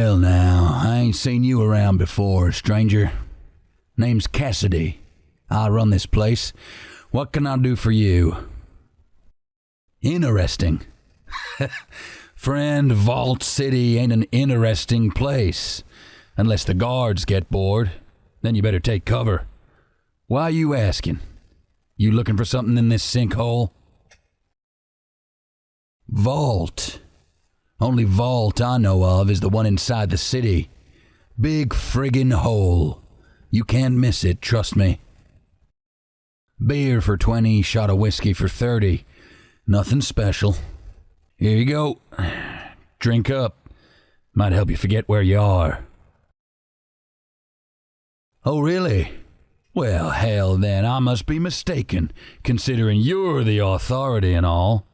Well now, I ain't seen you around before, stranger. Name's Cassidy. I run this place. What can I do for you? Interesting. Friend, Vault City ain't an interesting place. Unless the guards get bored, then you better take cover. Why you asking? You looking for something in this sinkhole? Vault. Only vault I know of is the one inside the city. Big friggin' hole. You can't miss it, trust me. Beer for 20, shot of whiskey for 30. Nothing special. Here you go. Drink up. Might help you forget where you are. Oh, really? Well, hell then, I must be mistaken, considering you're the authority and all.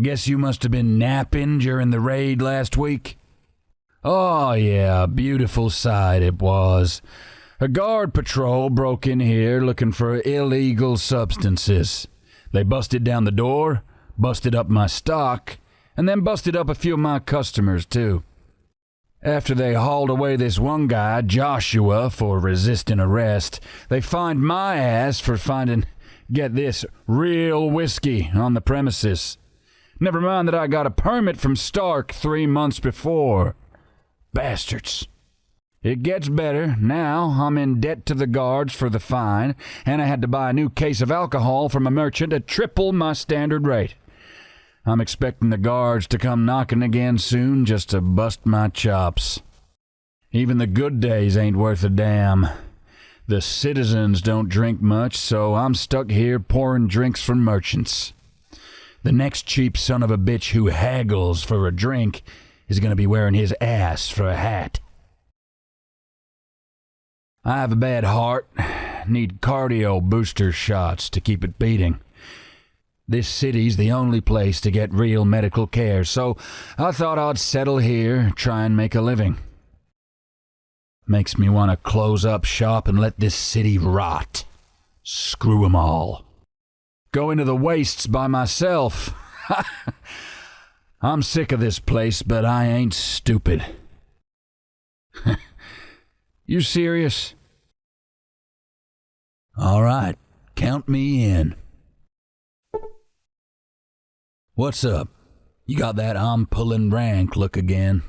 Guess you must have been napping during the raid last week? Oh yeah, beautiful sight it was. A guard patrol broke in here looking for illegal substances. They busted down the door, busted up my stock, and then busted up a few of my customers too. After they hauled away this one guy, Joshua, for resisting arrest, they fined my ass for finding, get this, real whiskey on the premises. Never mind that I got a permit from Stark 3 months before. Bastards. It gets better. Now I'm in debt to the guards for the fine, and I had to buy a new case of alcohol from a merchant at triple my standard rate. I'm expecting the guards to come knocking again soon just to bust my chops. Even the good days ain't worth a damn. The citizens don't drink much, so I'm stuck here pouring drinks from merchants. The next cheap son of a bitch who haggles for a drink is going to be wearing his ass for a hat. I have a bad heart, need cardio booster shots to keep it beating. This city's the only place to get real medical care, so I thought I'd settle here, try and make a living. Makes me want to close up shop and let this city rot. Screw 'em all. Go into the wastes by myself. I'm sick of this place, but I ain't stupid. You serious? All right, count me in. What's up? You got that I'm pulling rank look again?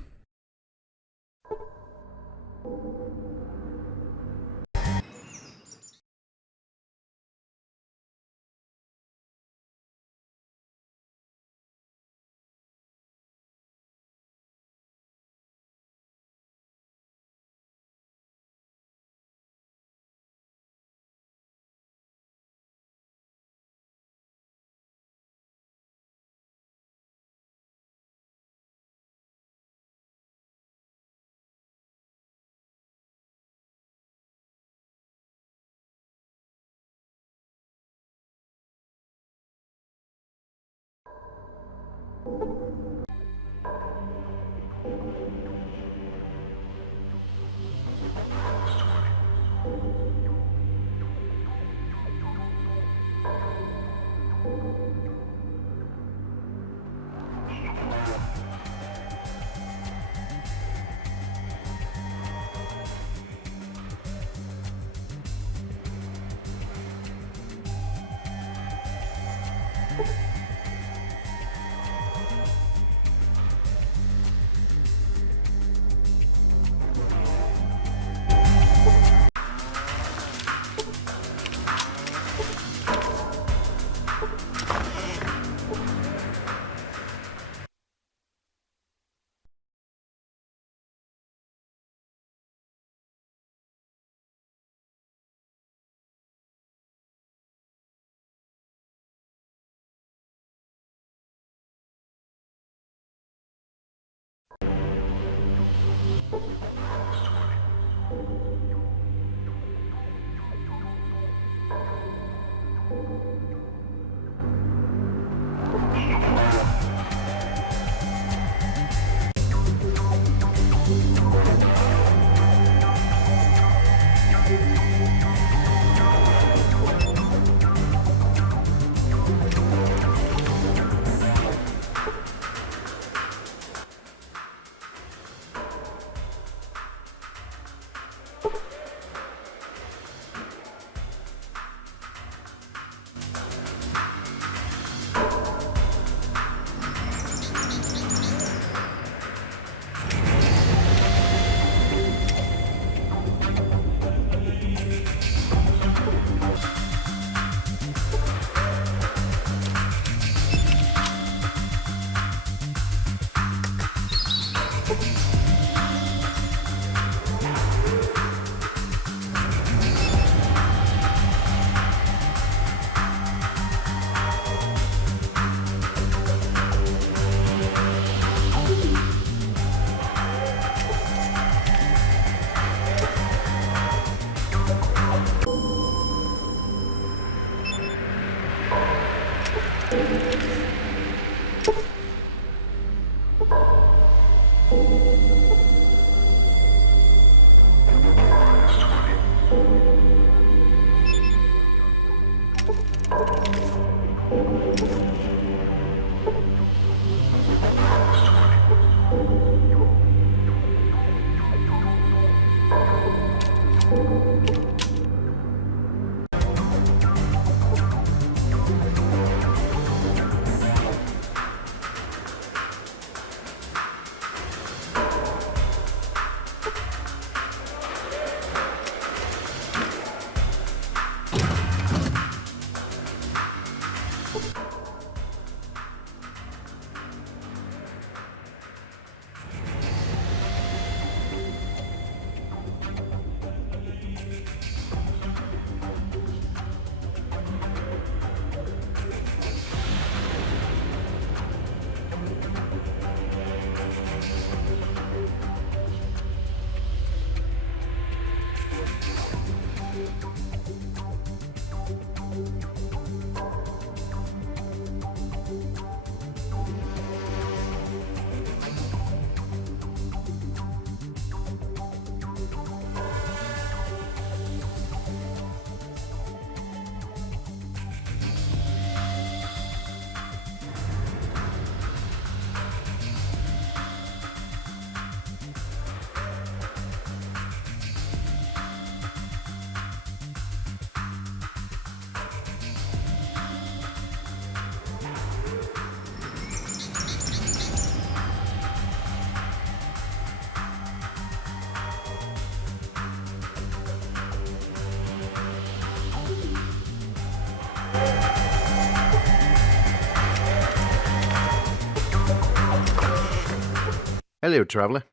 Hello, traveller.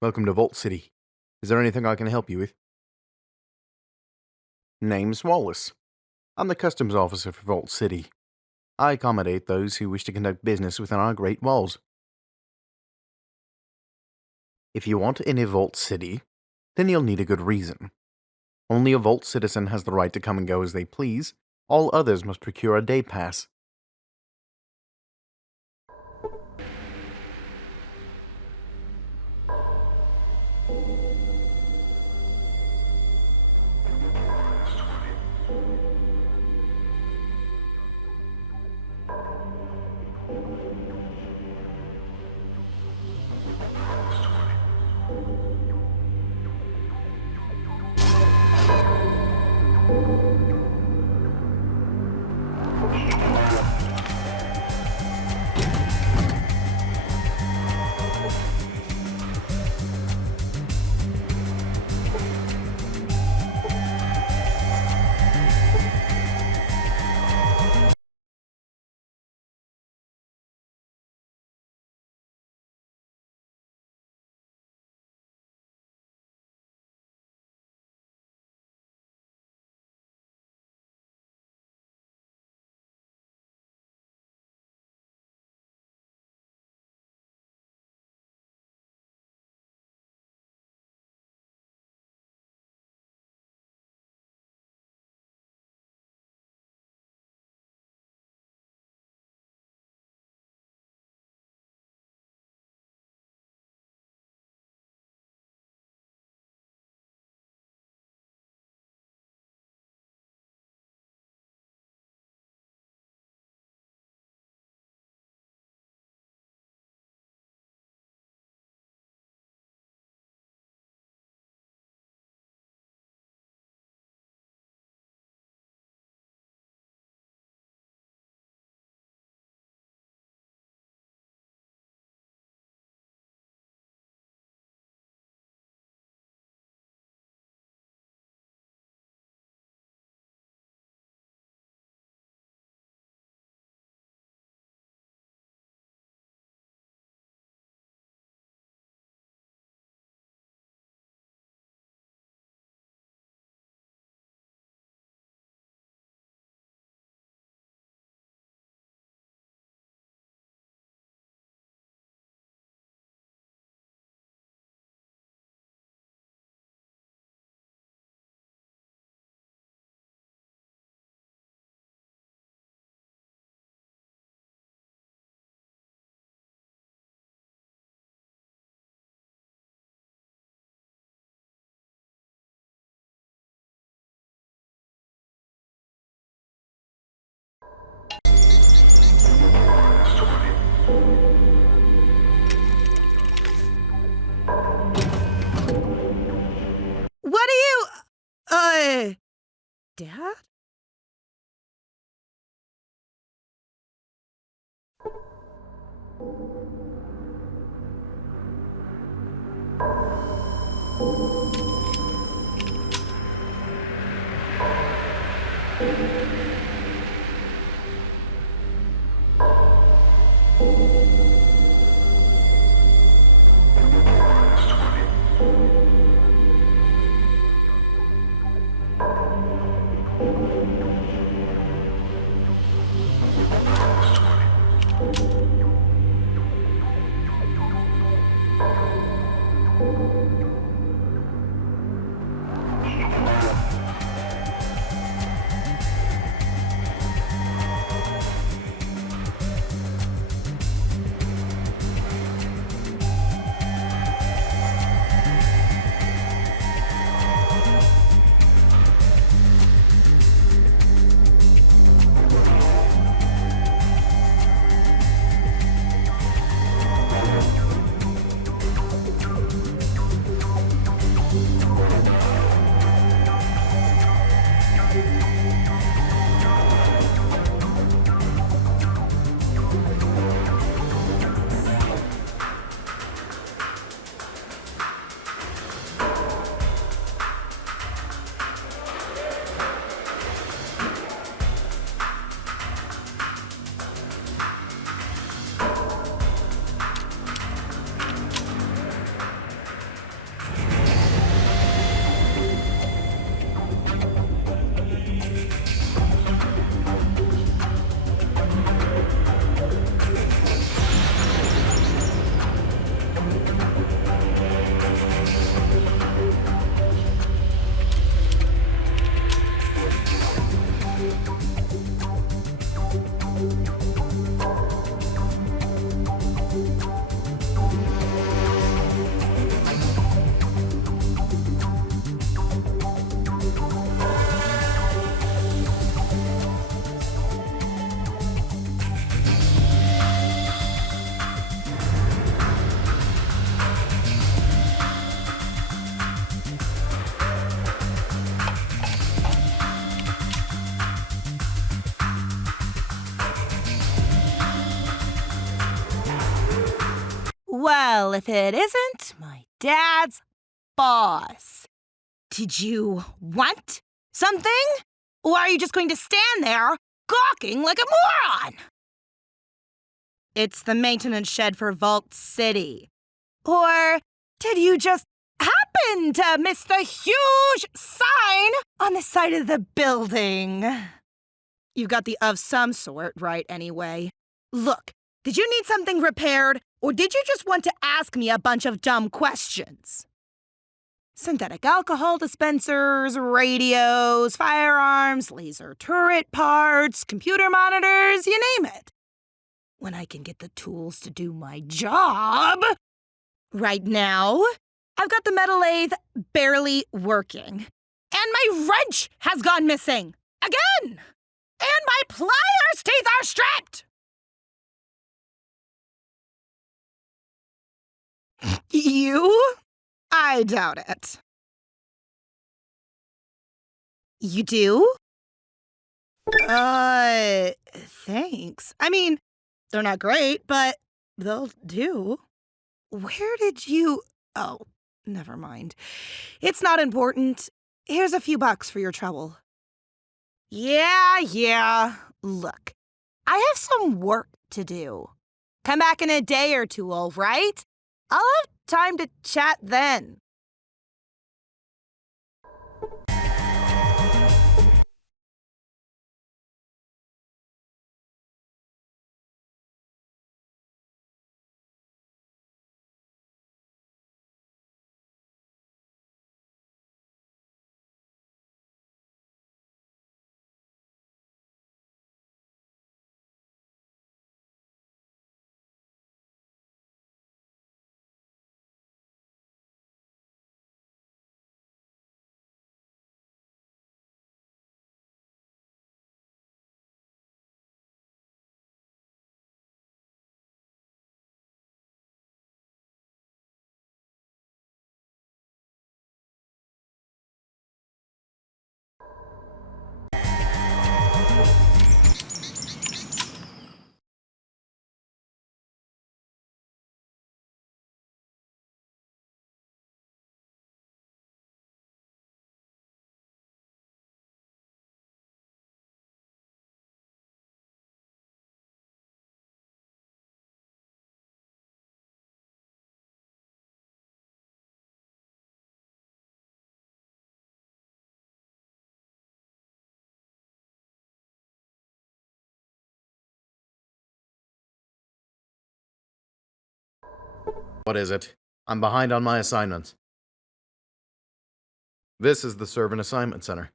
Welcome to Vault City. Is there anything I can help you with? Name's Wallace. I'm the customs officer for Vault City. I accommodate those who wish to conduct business within our great walls. If you want in a Vault City, then you'll need a good reason. Only a Vault citizen has the right to come and go as they please. All others must procure a day pass. What are you... Dad? Well, if it isn't my dad's boss. Did you want something? Or are you just going to stand there gawking like a moron? It's the maintenance shed for Vault City. Or did you just happen to miss the huge sign on the side of the building? You got the of some sort right anyway. Look, did you need something repaired, or did you just want to ask me a bunch of dumb questions? Synthetic alcohol dispensers, radios, firearms, laser turret parts, computer monitors, you name it. When I can get the tools to do my job. Right now, I've got the metal lathe barely working. And my wrench has gone missing. Again! And my pliers teeth are stripped! You? I doubt it. You do? Thanks. I mean, they're not great, but they'll do. Where did you... Oh, never mind. It's not important. Here's a few bucks for your trouble. Yeah. Look, I have some work to do. Come back in a day or two, all right? I'll have time to chat then. What is it? I'm behind on my assignments. This is the Servant Assignment Center.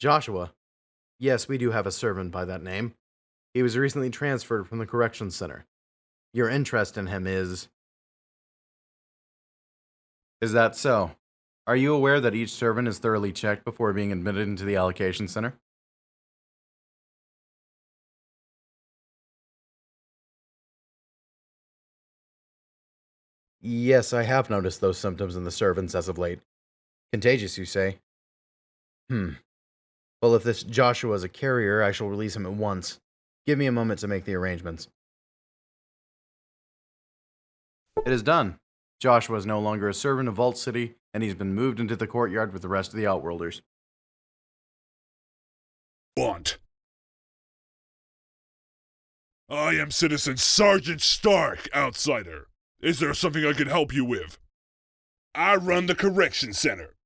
Joshua. Yes, we do have a servant by that name. He was recently transferred from the Corrections Center. Your interest in him is... Is that so? Are you aware that each servant is thoroughly checked before being admitted into the Allocation Center? Yes, I have noticed those symptoms in the servants as of late. Contagious, you say? Well, if this Joshua is a carrier, I shall release him at once. Give me a moment to make the arrangements. It is done. Joshua is no longer a servant of Vault City, and he's been moved into the courtyard with the rest of the Outworlders. Want. I am Citizen Sergeant Stark, Outsider. Is there something I can help you with? I run the Correction Center.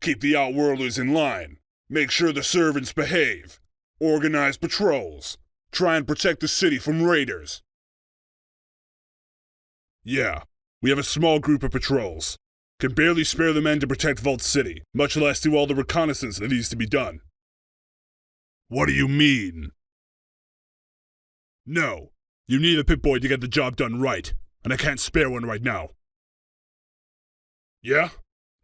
Keep the Outworlders in line. Make sure the servants behave. Organize patrols. Try and protect the city from raiders. Yeah, we have a small group of patrols. Can barely spare the men to protect Vault City, much less do all the reconnaissance that needs to be done. What do you mean? No, you need a Pip-Boy to get the job done right, and I can't spare one right now. Yeah?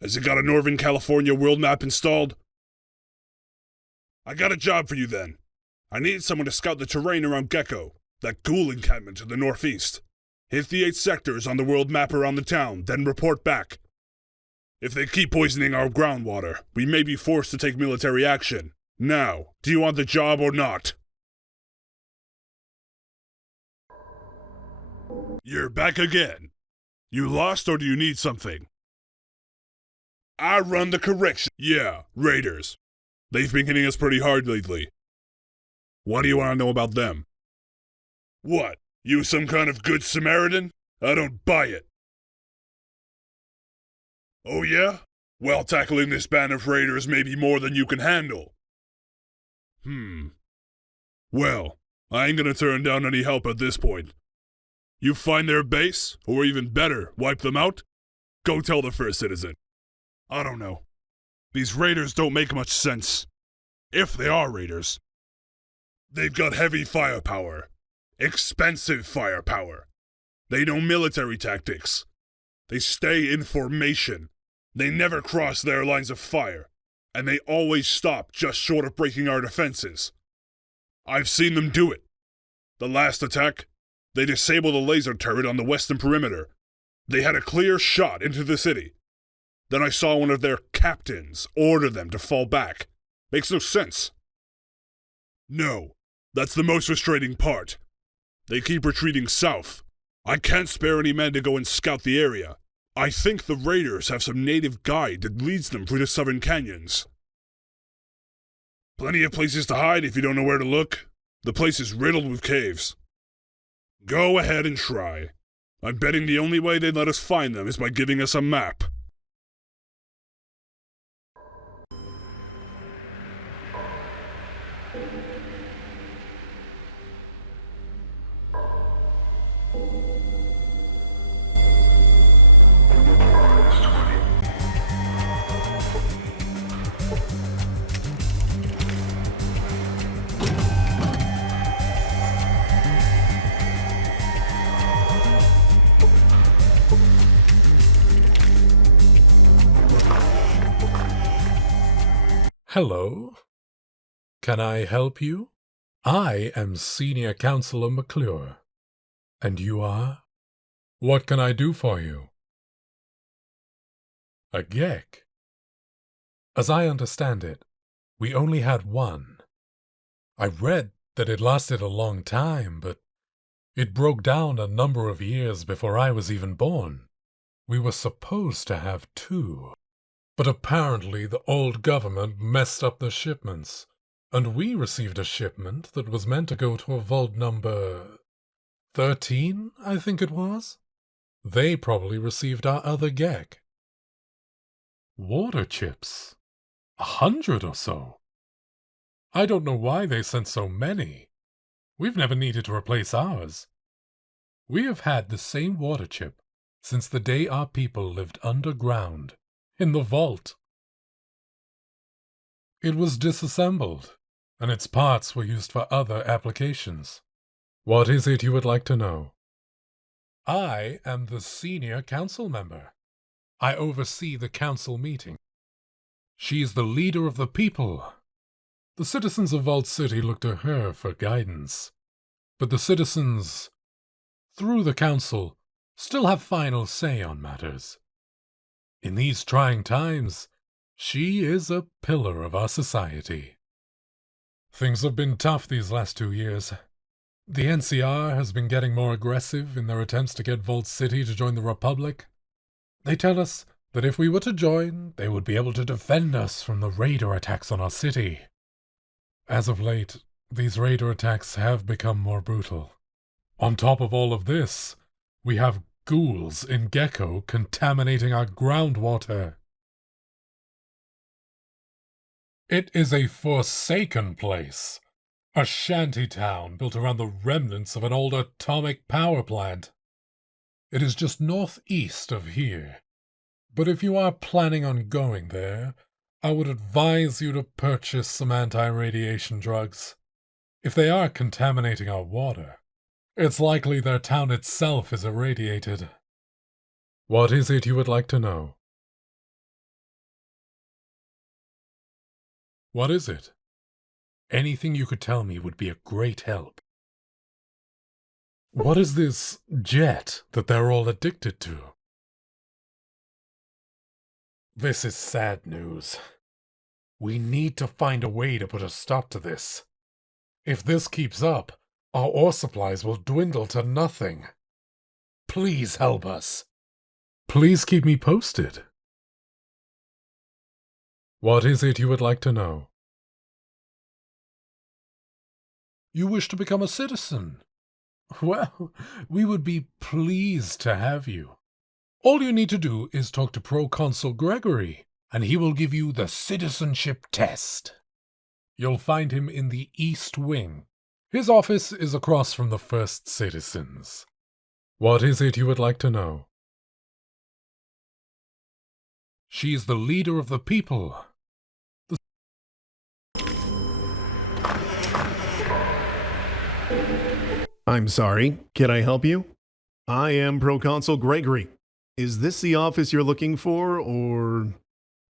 Has it got a Northern California world map installed? I got a job for you then. I need someone to scout the terrain around Gecko, that ghoul encampment to the northeast. Hit the 8 sectors on the world map around the town, then report back. If they keep poisoning our groundwater, we may be forced to take military action. Now, do you want the job or not? You're back again. You lost or do you need something? I run the correction. Yeah, raiders. They've been hitting us pretty hard lately. What do you want to know about them? What? You some kind of good Samaritan? I don't buy it. Oh yeah? Well, tackling this band of raiders may be more than you can handle. Well, I ain't gonna turn down any help at this point. You find their base, or even better, wipe them out? Go tell the First Citizen. I don't know. These raiders don't make much sense. If they are raiders. They've got heavy firepower. Expensive firepower. They know military tactics. They stay in formation. They never cross their lines of fire. And they always stop just short of breaking our defenses. I've seen them do it. The last attack, they disabled a laser turret on the western perimeter. They had a clear shot into the city. Then I saw one of their captains order them to fall back. Makes no sense. No, that's the most frustrating part. They keep retreating south. I can't spare any men to go and scout the area. I think the raiders have some native guide that leads them through the southern canyons. Plenty of places to hide if you don't know where to look. The place is riddled with caves. Go ahead and try. I'm betting the only way they'd let us find them is by giving us a map. Hello. Can I help you? I am Senior Counselor McClure. And you are? What can I do for you? A Gek? As I understand it, we only had one. I read that it lasted a long time, but it broke down a number of years before I was even born. We were supposed to have 2. But apparently the old government messed up the shipments, and we received a shipment that was meant to go to a vault number 13, I think it was. They probably received our other Gek. Water chips? 100 or so. I don't know why they sent so many. We've never needed to replace ours. We have had the same water chip since the day our people lived underground, in the vault. It was disassembled, and its parts were used for other applications. What is it you would like to know? I am the senior council member. I oversee the council meeting. She is the leader of the people. The citizens of Vault City look to her for guidance. But the citizens, through the council, still have final say on matters. In these trying times, she is a pillar of our society. Things have been tough these last 2 years. The NCR has been getting more aggressive in their attempts to get Vault City to join the Republic. They tell us that if we were to join, they would be able to defend us from the raider attacks on our city. As of late, these raider attacks have become more brutal. On top of all of this, we have ghouls in Gecko contaminating our groundwater. It is a forsaken place. A shanty town built around the remnants of an old atomic power plant. It is just northeast of here. But if you are planning on going there, I would advise you to purchase some anti-radiation drugs. If they are contaminating our water, it's likely their town itself is irradiated. What is it you would like to know? What is it? Anything you could tell me would be a great help. What is this jet that they're all addicted to? This is sad news. We need to find a way to put a stop to this. If this keeps up, our ore supplies will dwindle to nothing. Please help us. Please keep me posted. What is it you would like to know? You wish to become a citizen? Well, we would be pleased to have you. All you need to do is talk to Proconsul Gregory, and he will give you the citizenship test. You'll find him in the East Wing. His office is across from the First Citizens. What is it you would like to know? She is the leader of the people. I'm sorry, can I help you? I am Proconsul Gregory. Is this the office you're looking for, or...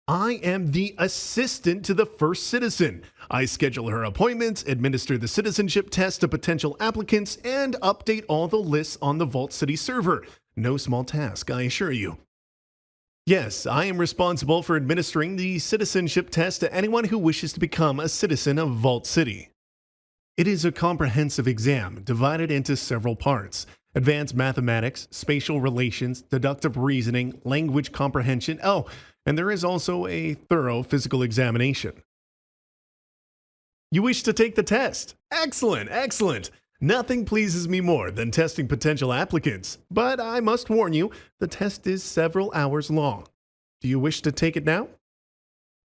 I am the assistant to the first citizen. I schedule her appointments, administer the citizenship test to potential applicants, and update all the lists on the Vault City server. No small task, I assure you. Yes, I am responsible for administering the citizenship test to anyone who wishes to become a citizen of Vault City. It is a comprehensive exam divided into several parts: advanced mathematics, spatial relations, deductive reasoning, language comprehension. Oh, and there is also a thorough physical examination. You wish to take the test? Excellent, excellent. Nothing pleases me more than testing potential applicants, but I must warn you, the test is several hours long. Do you wish to take it now?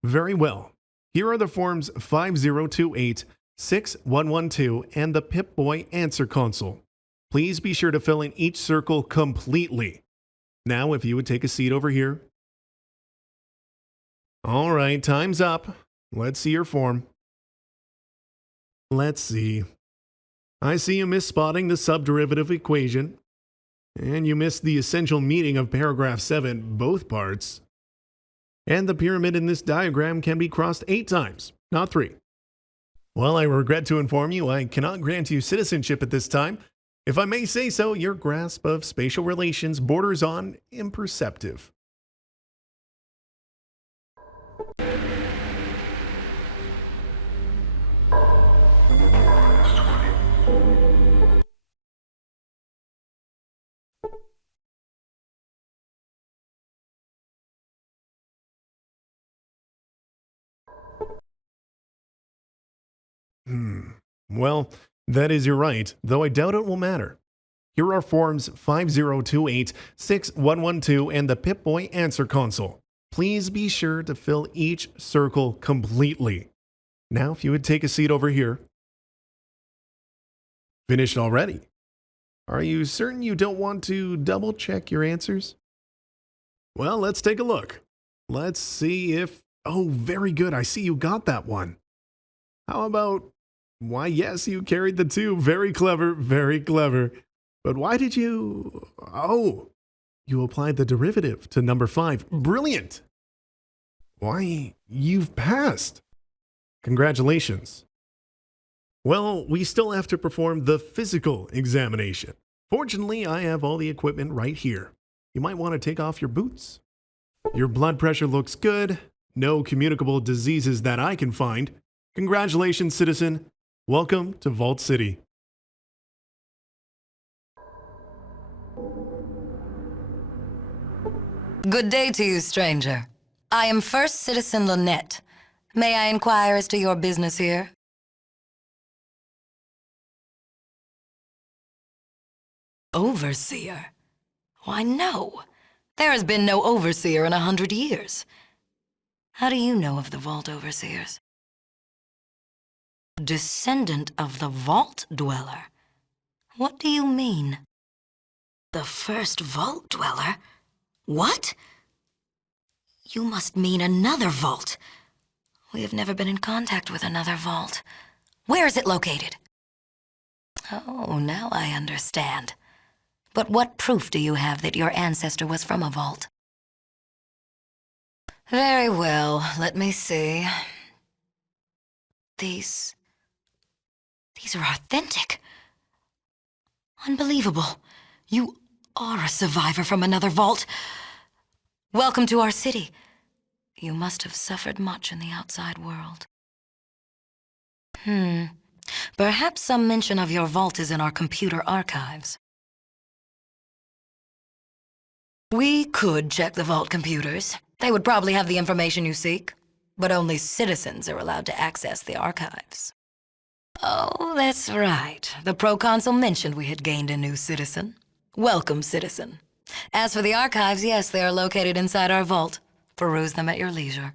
Very well. Here are the forms 5028, 6112, and the Pip-Boy Answer Console. Please be sure to fill in each circle completely. Now, if you would take a seat over here. All right, time's up. Let's see your form. Let's see. I see you misspotting the subderivative equation, and you missed the essential meaning of paragraph 7, both parts. And the pyramid in this diagram can be crossed 8 times, not 3. Well, I regret to inform you I cannot grant you citizenship at this time. If I may say so, your grasp of spatial relations borders on imperceptive. Well, that is your right, though I doubt it will matter. Here are forms 5028, 6112, and the Pip-Boy Answer Console. Please be sure to fill each circle completely. Now, if you would take a seat over here. Finished already? Are you certain you don't want to double check your answers? Well, let's take a look. Let's see if... Oh, very good. I see you got that one. How about... Why, yes, you carried the 2. Very clever, very clever. But why did you... Oh, you applied the derivative to number 5. Brilliant. Why, you've passed. Congratulations. Well, we still have to perform the physical examination. Fortunately, I have all the equipment right here. You might want to take off your boots. Your blood pressure looks good. No communicable diseases that I can find. Congratulations, citizen. Welcome to Vault City. Good day to you, stranger. I am First Citizen Lynette. May I inquire as to your business here? Overseer? Why, no. There has been no overseer in 100 years. How do you know of the Vault Overseers? Descendant of the Vault Dweller? What do you mean? The first Vault Dweller? What? You must mean another vault. We have never been in contact with another vault. Where is it located? Oh, now I understand. But what proof do you have that your ancestor was from a vault? Very well, let me see. These are authentic. Unbelievable. You are a survivor from another vault. Welcome to our city. You must have suffered much in the outside world. Perhaps some mention of your vault is in our computer archives. We could check the vault computers. They would probably have the information you seek, but only citizens are allowed to access the archives. Oh, that's right. The proconsul mentioned we had gained a new citizen. Welcome, citizen. As for the archives, yes, they are located inside our vault. Peruse them at your leisure.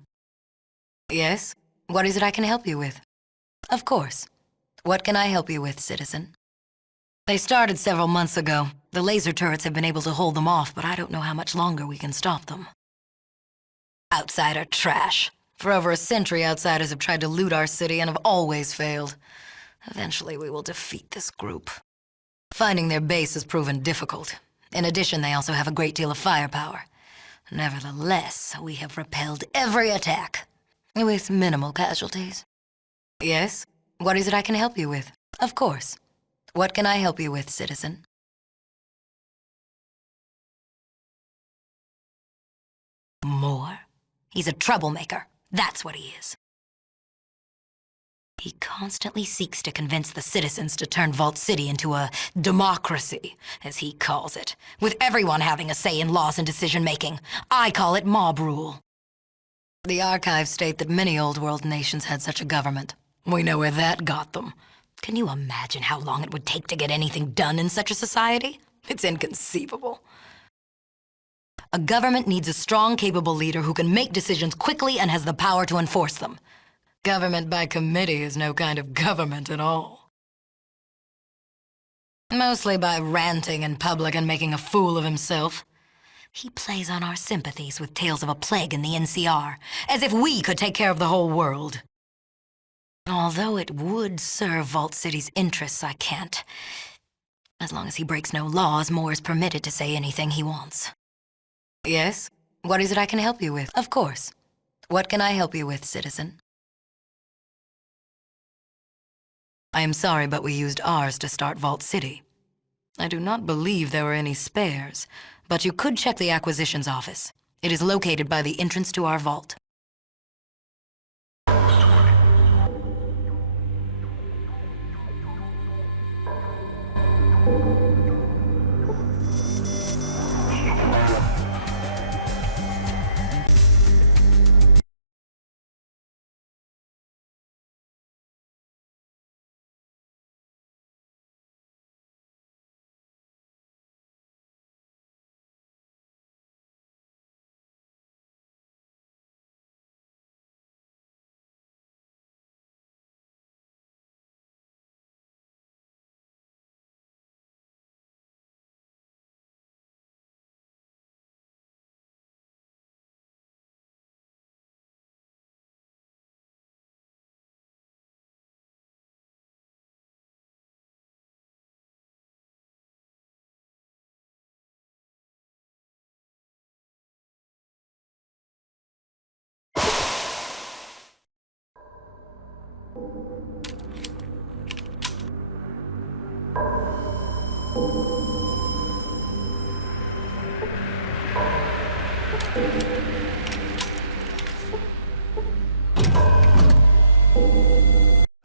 Yes? What is it I can help you with? Of course. What can I help you with, citizen? They started several months ago. The laser turrets have been able to hold them off, but I don't know how much longer we can stop them. Outsider trash. For over a century, outsiders have tried to loot our city and have always failed. Eventually, we will defeat this group. Finding their base has proven difficult. In addition, they also have a great deal of firepower. Nevertheless, we have repelled every attack, with minimal casualties. Yes? What is it I can help you with? Of course. What can I help you with, citizen? More? He's a troublemaker. That's what he is. He constantly seeks to convince the citizens to turn Vault City into a democracy, as he calls it, with everyone having a say in laws and decision-making. I call it mob rule. The archives state that many old world nations had such a government. We know where that got them. Can you imagine how long it would take to get anything done in such a society? It's inconceivable. A government needs a strong, capable leader who can make decisions quickly and has the power to enforce them. Government by committee is no kind of government at all. Mostly by ranting in public and making a fool of himself. He plays on our sympathies with tales of a plague in the NCR, as if we could take care of the whole world. Although it would serve Vault City's interests, I can't. As long as he breaks no laws, Moore is permitted to say anything he wants. Yes? What is it I can help you with? Of course. What can I help you with, citizen? I am sorry, but we used ours to start Vault City. I do not believe there were any spares, but you could check the acquisitions office. It is located by the entrance to our vault.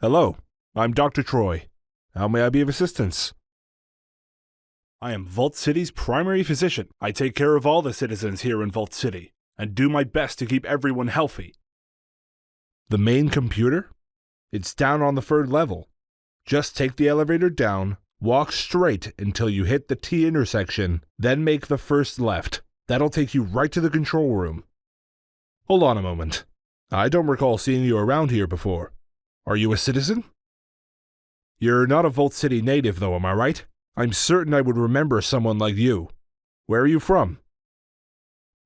Hello, I'm Dr. Troy. How may I be of assistance? I am Vault City's primary physician. I take care of all the citizens here in Vault City, and do my best to keep everyone healthy. The main computer? It's down on the 3rd level. Just take the elevator down, walk straight until you hit the T intersection, then make the first left. That'll take you right to the control room. Hold on a moment. I don't recall seeing you around here before. Are you a citizen? You're not a Vault City native though, am I right? I'm certain I would remember someone like you. Where are you from?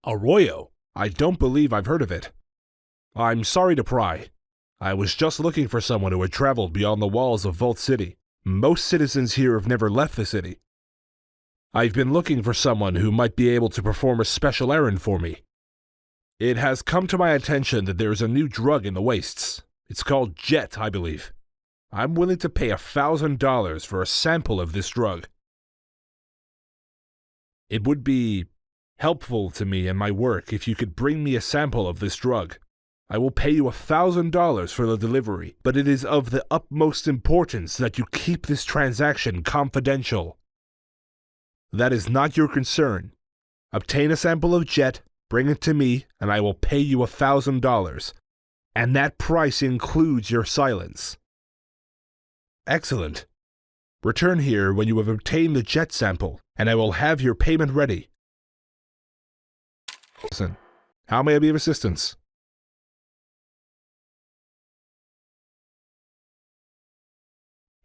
Arroyo? I don't believe I've heard of it. I'm sorry to pry. I was just looking for someone who had traveled beyond the walls of Vault City. Most citizens here have never left the city. I've been looking for someone who might be able to perform a special errand for me. It has come to my attention that there is a new drug in the wastes. It's called Jet, I believe. I'm willing to pay $1,000 for a sample of this drug. It would be helpful to me in my work if you could bring me a sample of this drug. I will pay you $1,000 for the delivery, but it is of the utmost importance that you keep this transaction confidential. That is not your concern. Obtain a sample of Jet, bring it to me, and I will pay you $1,000. And that price includes your silence. Excellent. Return here when you have obtained the Jet sample, and I will have your payment ready. Listen, how may I be of assistance?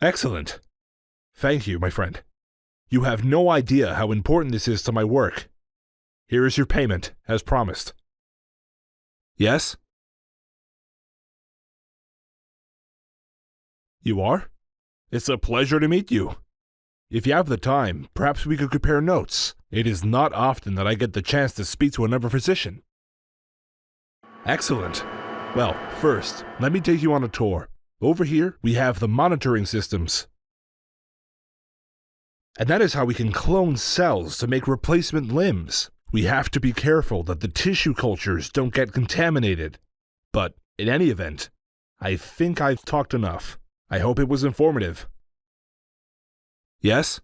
Excellent. Thank you, my friend. You have no idea how important this is to my work. Here is your payment, as promised. Yes? You are? It's a pleasure to meet you. If you have the time, perhaps we could compare notes. It is not often that I get the chance to speak to another physician. Excellent. Well, first, let me take you on a tour. Over here, we have the monitoring systems. And that is how we can clone cells to make replacement limbs. We have to be careful that the tissue cultures don't get contaminated. But, in any event, I think I've talked enough. I hope it was informative. Yes?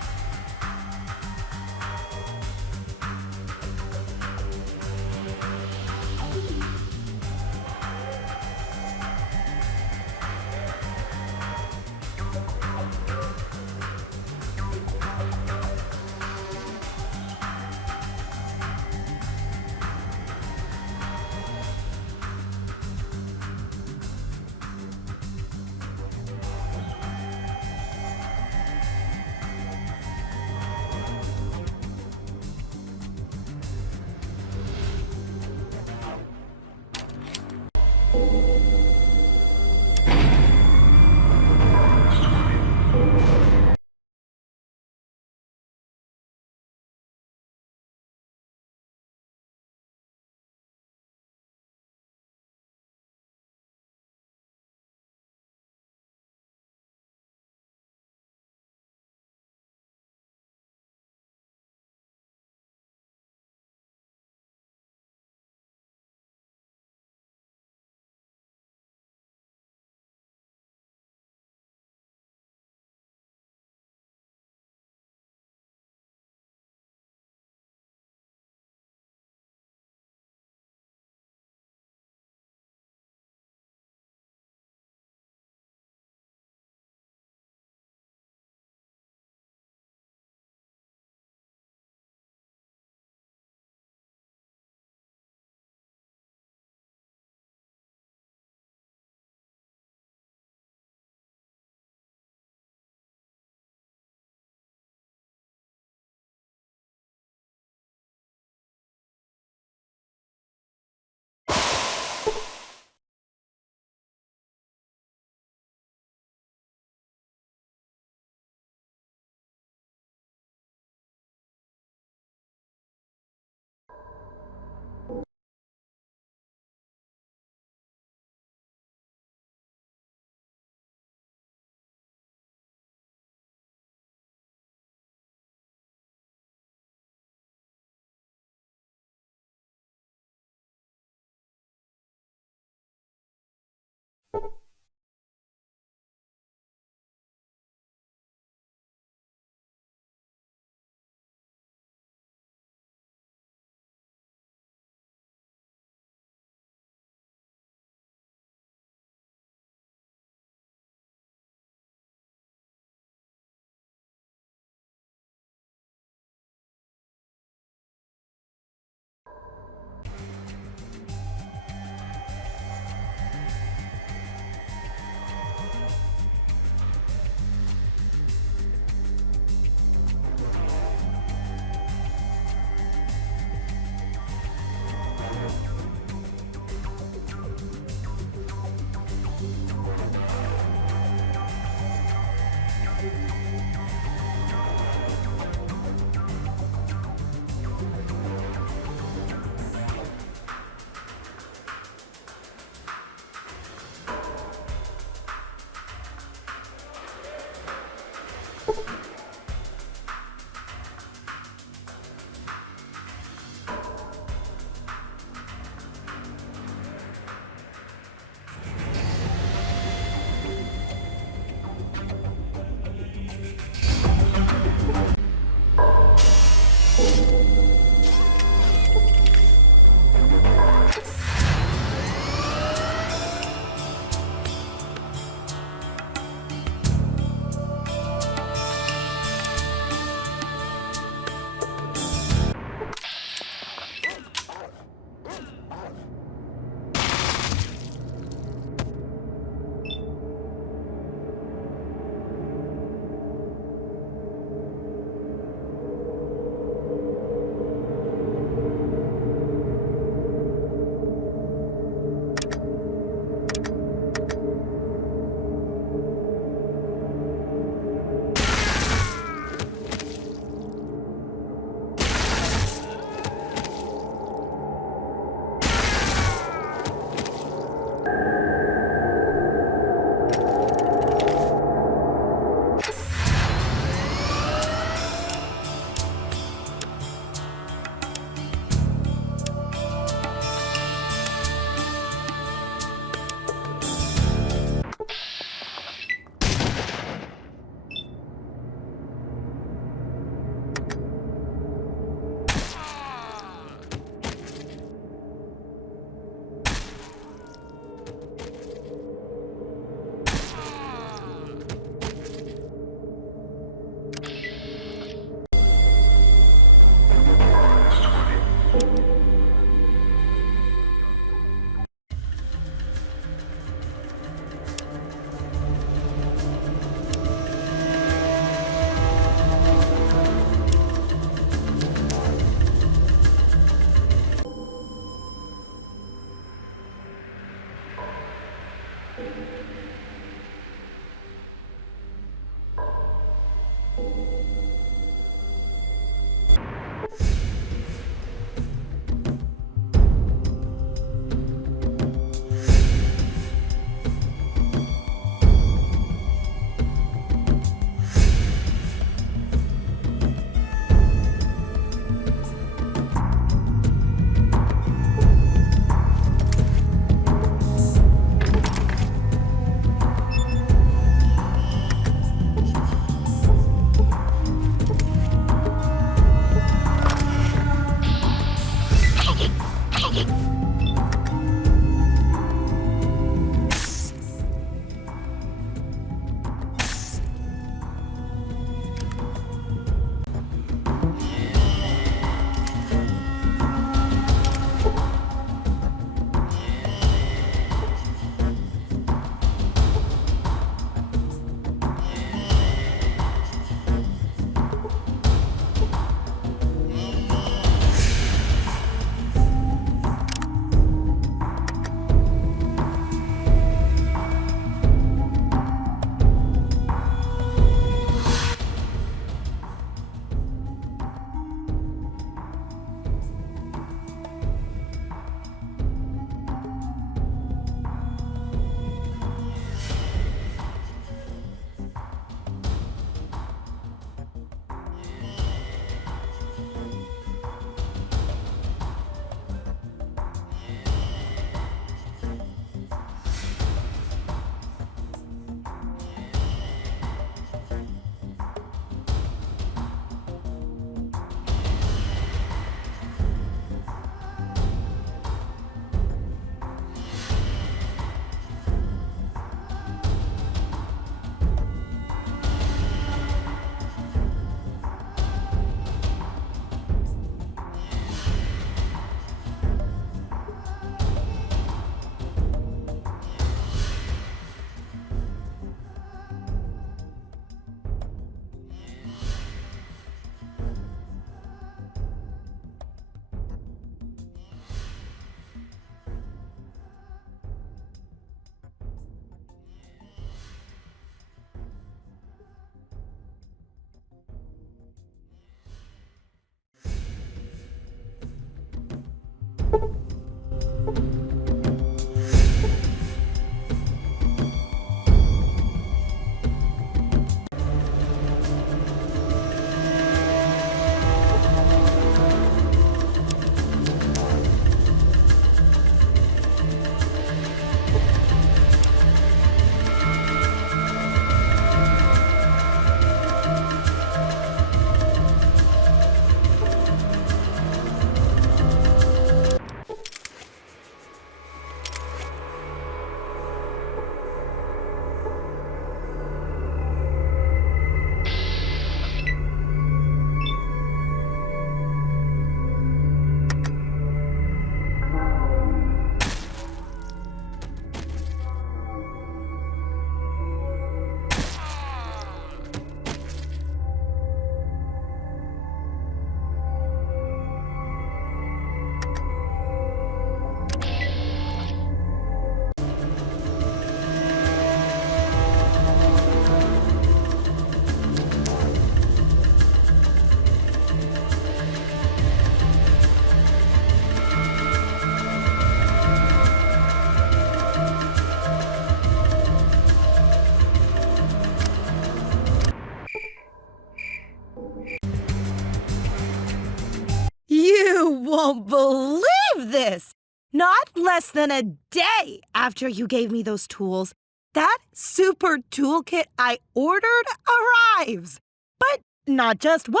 You won't believe this! Not less than a day after you gave me those tools, that super toolkit I ordered arrives. But not just one,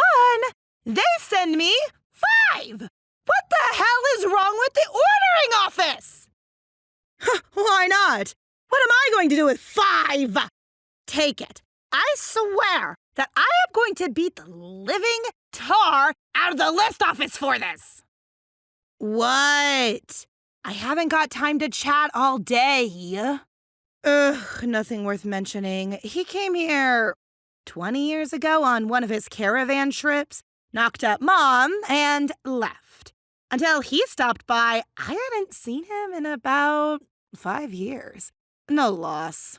they send me 5! What the hell is wrong with the ordering office? Why not? What am I going to do with 5? Take it. I swear that I am going to beat the living tar out of the list office for this. What? I haven't got time to chat all day. Ugh, nothing worth mentioning. He came here 20 years ago on one of his caravan trips, knocked up Mom, and left. Until he stopped by, I hadn't seen him in about 5 years. No loss.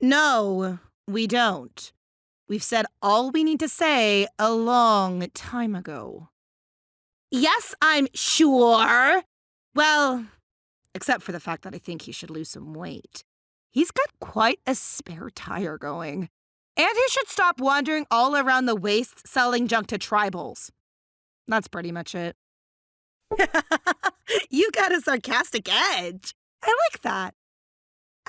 No, we don't. We've said all we need to say a long time ago. Yes, I'm sure. Well, except for the fact that I think he should lose some weight. He's got quite a spare tire going. And he should stop wandering all around the waste selling junk to tribals. That's pretty much it. You got a sarcastic edge. I like that.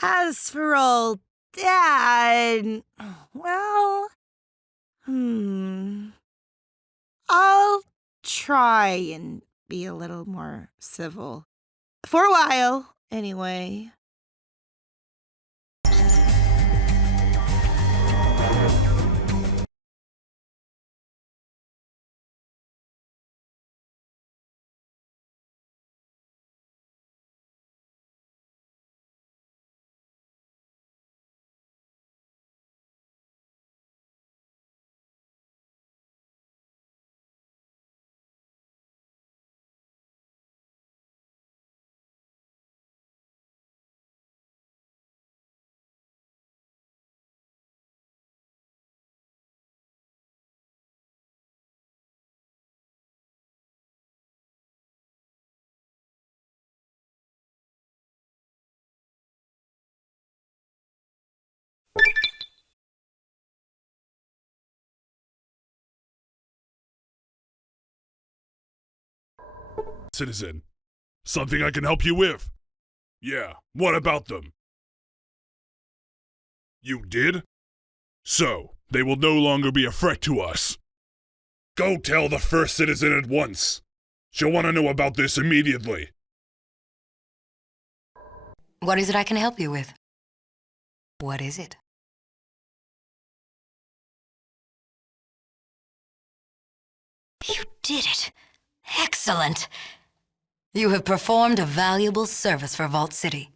As for old Dad, well, I'll try and be a little more civil. For a while, anyway. Citizen, something I can help you with? Yeah, what about them? You did? So, they will no longer be a threat to us. Go tell the first citizen at once. She'll want to know about this immediately. What is it I can help you with? What is it? You did it! Excellent! You have performed a valuable service for Vault City.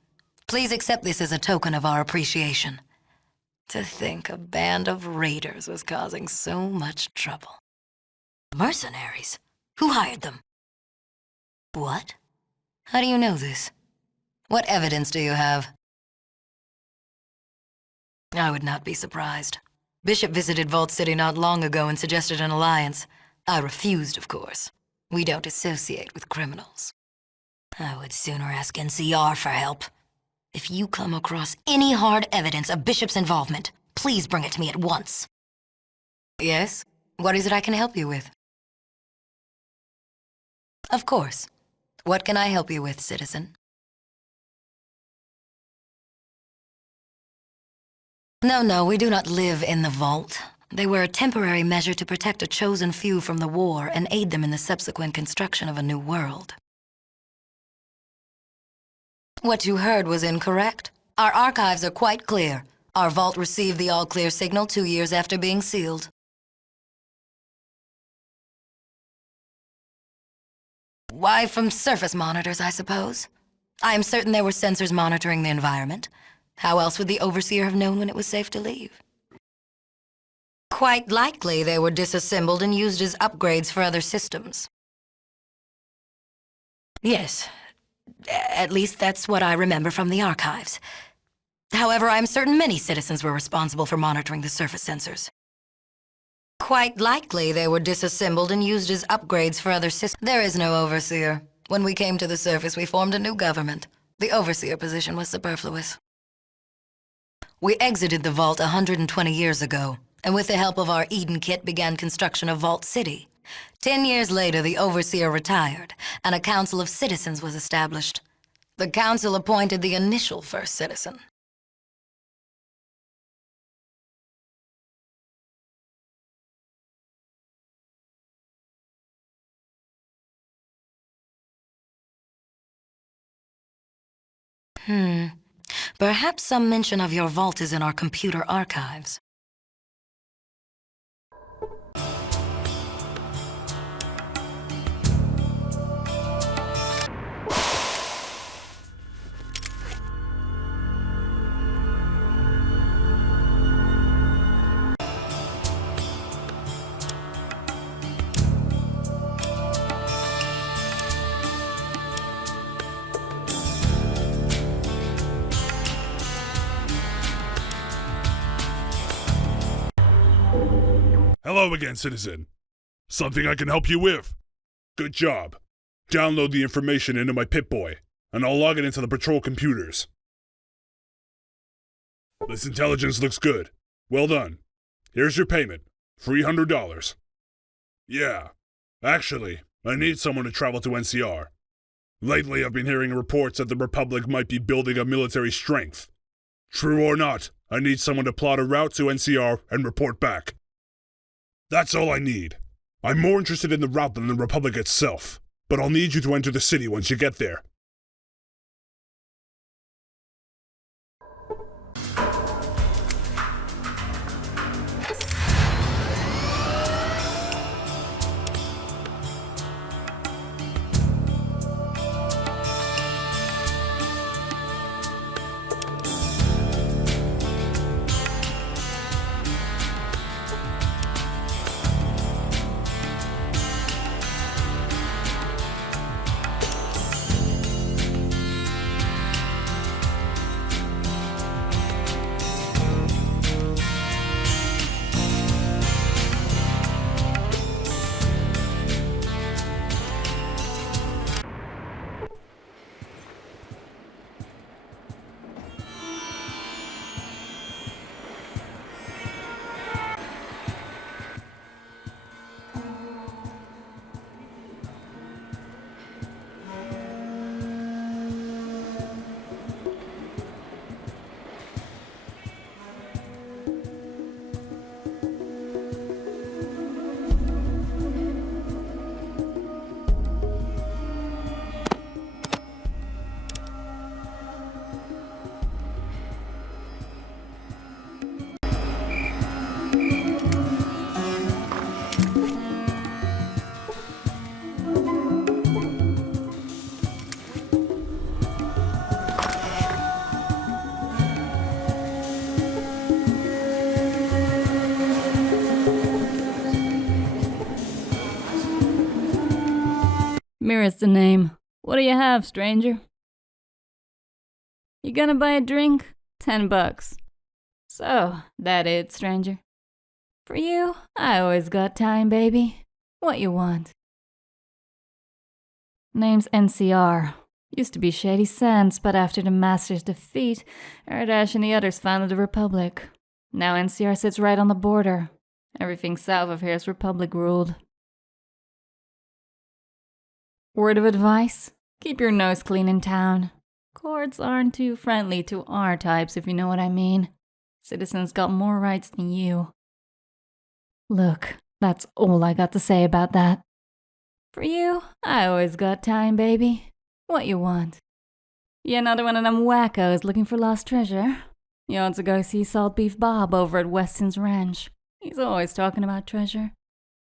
Please accept this as a token of our appreciation. To think a band of raiders was causing so much trouble. Mercenaries? Who hired them? What? How do you know this? What evidence do you have? I would not be surprised. Bishop visited Vault City not long ago and suggested an alliance. I refused, of course. We don't associate with criminals. I would sooner ask NCR for help. If you come across any hard evidence of Bishop's involvement, please bring it to me at once. Yes? What is it I can help you with? Of course. What can I help you with, citizen? No, we do not live in the vault. They were a temporary measure to protect a chosen few from the war and aid them in the subsequent construction of a new world. What you heard was incorrect. Our archives are quite clear. Our vault received the all-clear signal 2 years after being sealed. Why, from surface monitors, I suppose. I am certain there were sensors monitoring the environment. How else would the Overseer have known when it was safe to leave? Quite likely they were disassembled and used as upgrades for other systems. Yes. At least that's what I remember from the archives. However, I'm certain many citizens were responsible for monitoring the surface sensors. Quite likely they were disassembled and used as upgrades for other systems. There is no Overseer. When we came to the surface, we formed a new government. The Overseer position was superfluous. We exited the vault 120 years ago, and with the help of our Eden kit began construction of Vault City. 10 years later, the Overseer retired, and a council of citizens was established. The council appointed the initial first citizen. Perhaps some mention of your vault is in our computer archives. Hello again, citizen. Something I can help you with? Good job. Download the information into my Pip-Boy, and I'll log it into the patrol computers. This intelligence looks good. Well done. Here's your payment. $300. Yeah. Actually, I need someone to travel to NCR. Lately, I've been hearing reports that the Republic might be building up military strength. True or not, I need someone to plot a route to NCR and report back. That's all I need. I'm more interested in the route than the Republic itself, but I'll need you to enter the city once you get there. Mira's the name. What do you have, stranger? You gonna buy a drink? $10. So, that it, stranger? For you, I always got time, baby. What you want? Name's NCR. Used to be Shady Sands, but after the Master's defeat, Erdash and the others founded the Republic. Now NCR sits right on the border. Everything south of here is Republic-ruled. Word of advice? Keep your nose clean in town. Courts aren't too friendly to our types, if you know what I mean. Citizens got more rights than you. Look, that's all I got to say about that. For you, I always got time, baby. What you want? You another one of them wackos looking for lost treasure? You ought to go see Salt Beef Bob over at Weston's Ranch. He's always talking about treasure.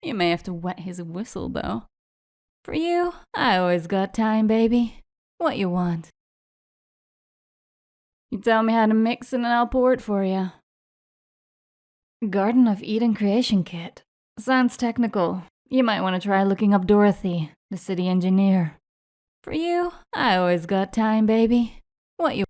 You may have to wet his whistle, though. For you, I always got time, baby. What you want? You tell me how to mix it and I'll pour it for you. Garden of Eden Creation Kit. Sounds technical. You might want to try looking up Dorothy, the city engineer. For you, I always got time, baby. What you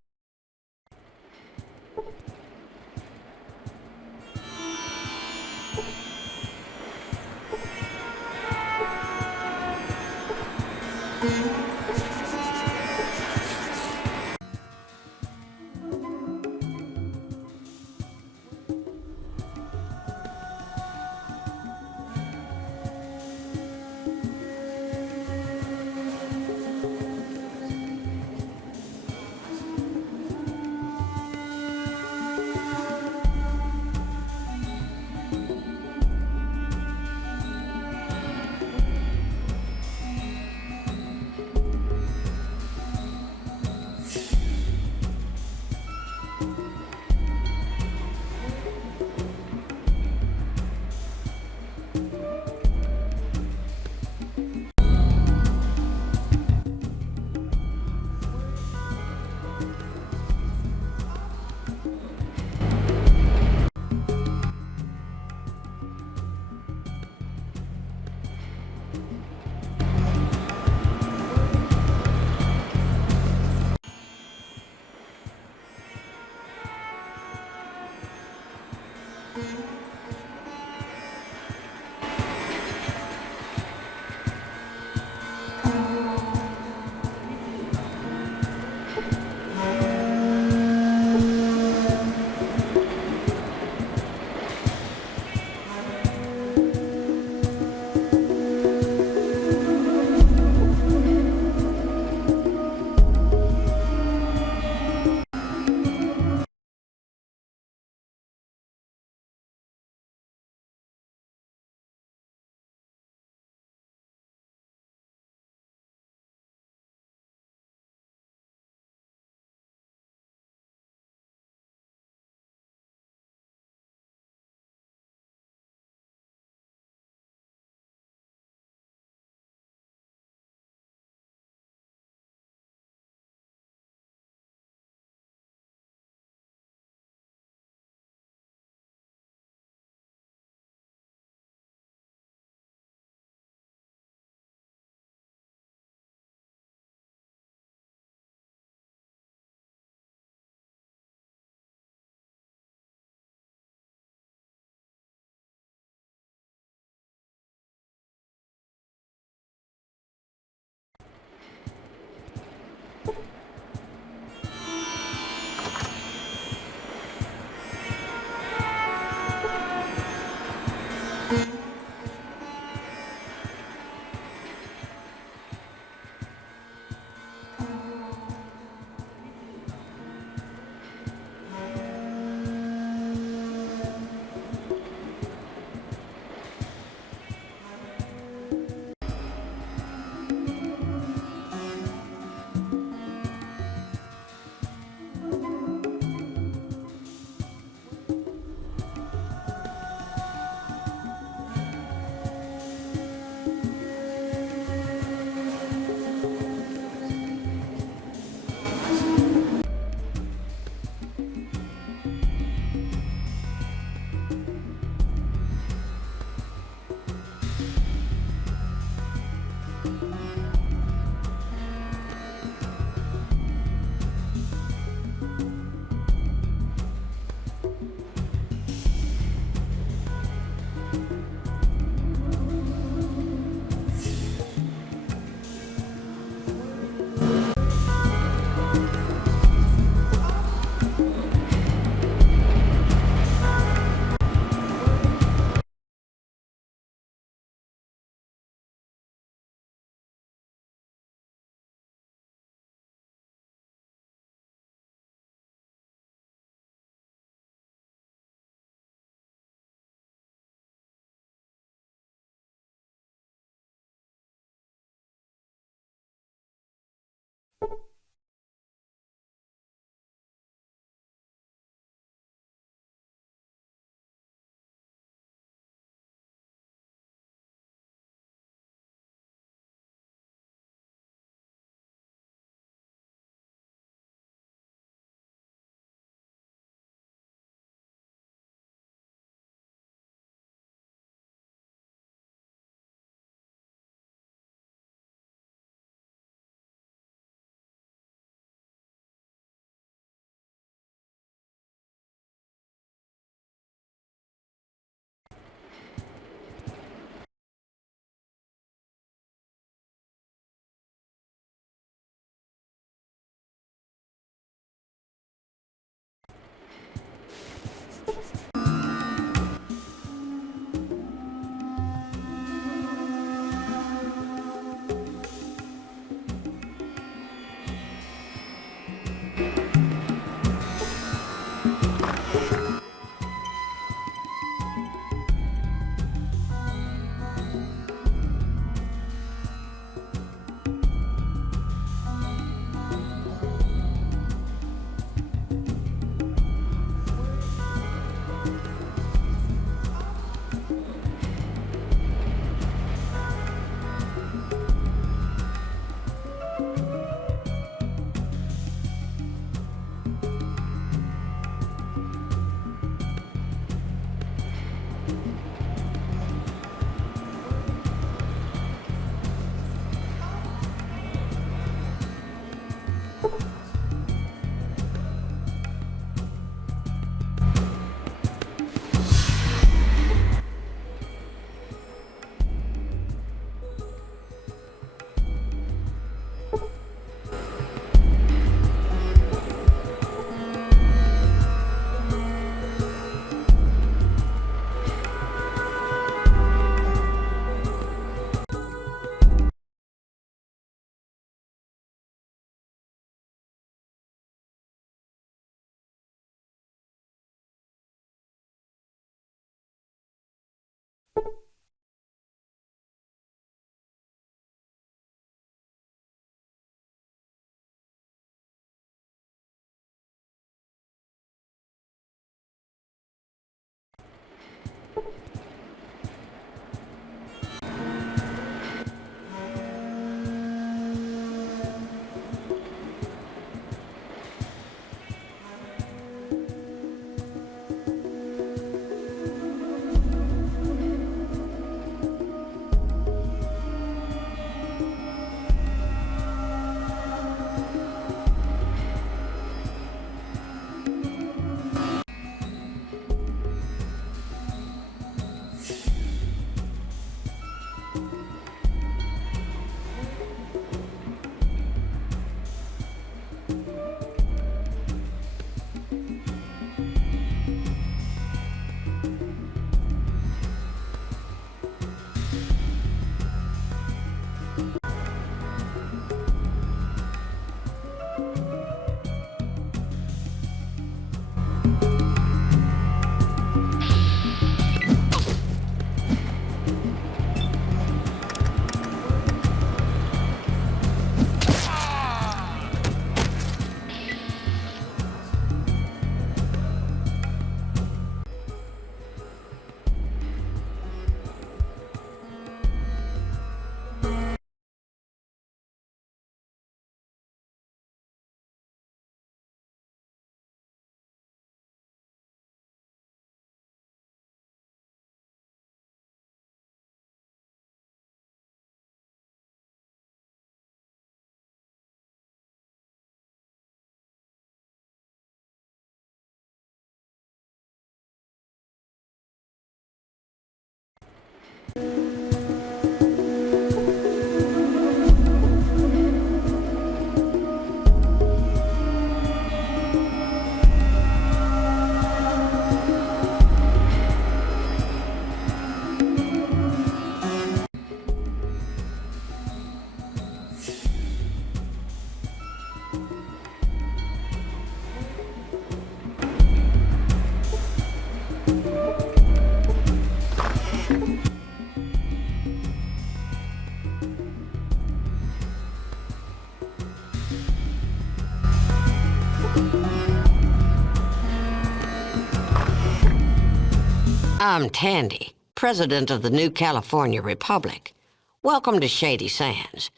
I'm Tandy, President of the New California Republic. Welcome to Shady Sands.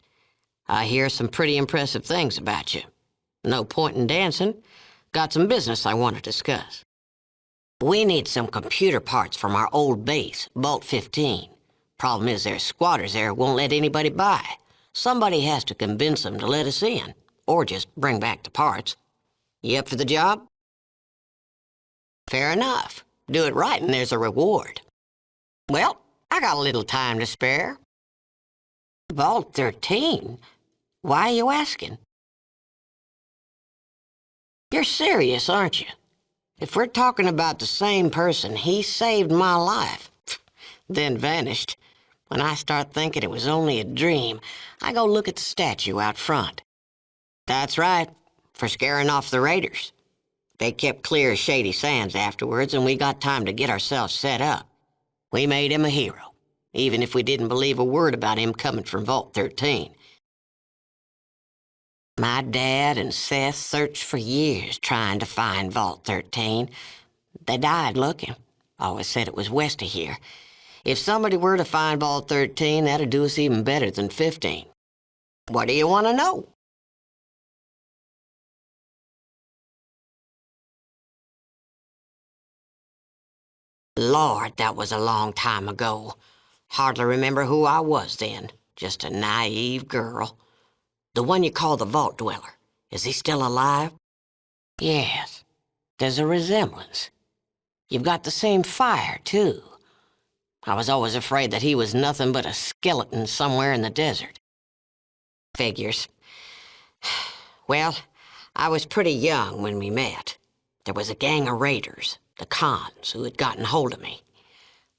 I hear some pretty impressive things about you. No point in dancing. Got some business I want to discuss. We need some computer parts from our old base, Vault 15. Problem is there's squatters there who won't let anybody by. Somebody has to convince them to let us in, or just bring back the parts. You up for the job? Fair enough. Do it right and there's a reward. Well, I got a little time to spare. Vault 13? Why are you asking? You're serious, aren't you? If we're talking about the same person, he saved my life, then vanished. When I start thinking it was only a dream, I go look at the statue out front. That's right, for scaring off the raiders. They kept clear of Shady Sands afterwards, and we got time to get ourselves set up. We made him a hero, even if we didn't believe a word about him coming from Vault 13. My dad and Seth searched for years trying to find Vault 13. They died looking. Always said it was west of here. If somebody were to find Vault 13, that'd do us even better than 15. What do you want to know? Lord, that was a long time ago. Hardly remember who I was then. Just a naive girl. The one you call the Vault Dweller. Is he still alive? Yes. There's a resemblance. You've got the same fire, too. I was always afraid that he was nothing but a skeleton somewhere in the desert. Figures. Well, I was pretty young when we met. There was a gang of raiders, the Khans, who had gotten hold of me.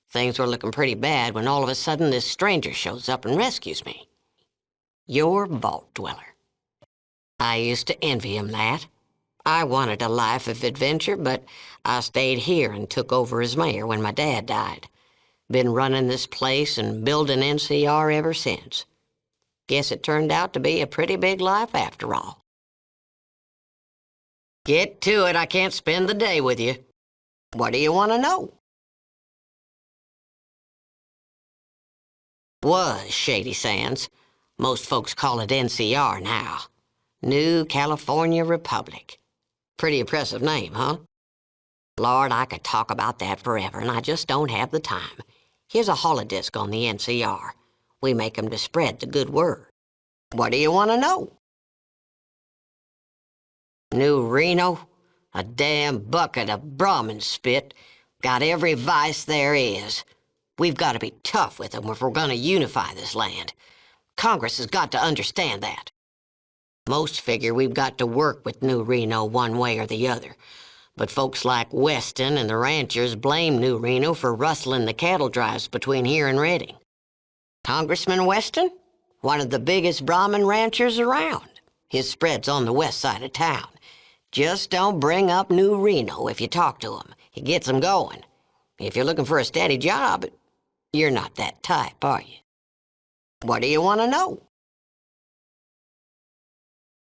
Things were looking pretty bad when all of a sudden this stranger shows up and rescues me. Your Vault Dweller. I used to envy him that. I wanted a life of adventure, but I stayed here and took over as mayor when my dad died. Been running this place and building NCR ever since. Guess it turned out to be a pretty big life after all. Get to it, I can't spend the day with you. What do you want to know? Was Shady Sands. Most folks call it NCR now. New California Republic. Pretty impressive name, huh? Lord, I could talk about that forever, and I just don't have the time. Here's a holodisc on the NCR. We make 'em to spread the good word. What do you want to know? New Reno? A damn bucket of Brahmin spit. Got every vice there is. We've got to be tough with them if we're going to unify this land. Congress has got to understand that. Most figure we've got to work with New Reno one way or the other. But folks like Weston and the ranchers blame New Reno for rustling the cattle drives between here and Redding. Congressman Weston? One of the biggest Brahmin ranchers around. His spread's on the west side of town. Just don't bring up New Reno if you talk to him. He gets 'em going. If you're looking for a steady job, you're not that type, are you? What do you want to know?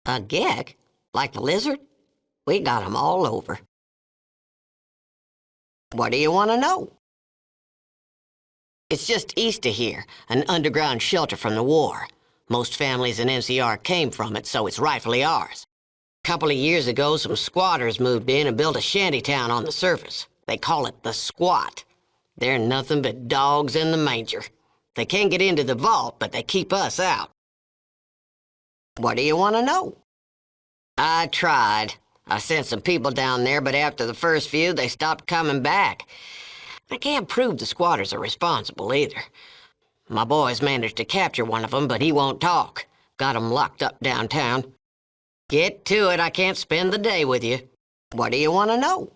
A geck? Like the lizard? We got 'em all over. What do you want to know? It's just east of here, an underground shelter from the war. Most families in NCR came from it, so it's rightfully ours. A couple of years ago, some squatters moved in and built a shanty town on the surface. They call it the Squat. They're nothing but dogs in the manger. They can't get into the vault, but they keep us out. What do you want to know? I tried. I sent some people down there, but after the first few, they stopped coming back. I can't prove the squatters are responsible either. My boys managed to capture one of them, but he won't talk. Got him locked up downtown. Get to it, I can't spend the day with you. What do you want to know?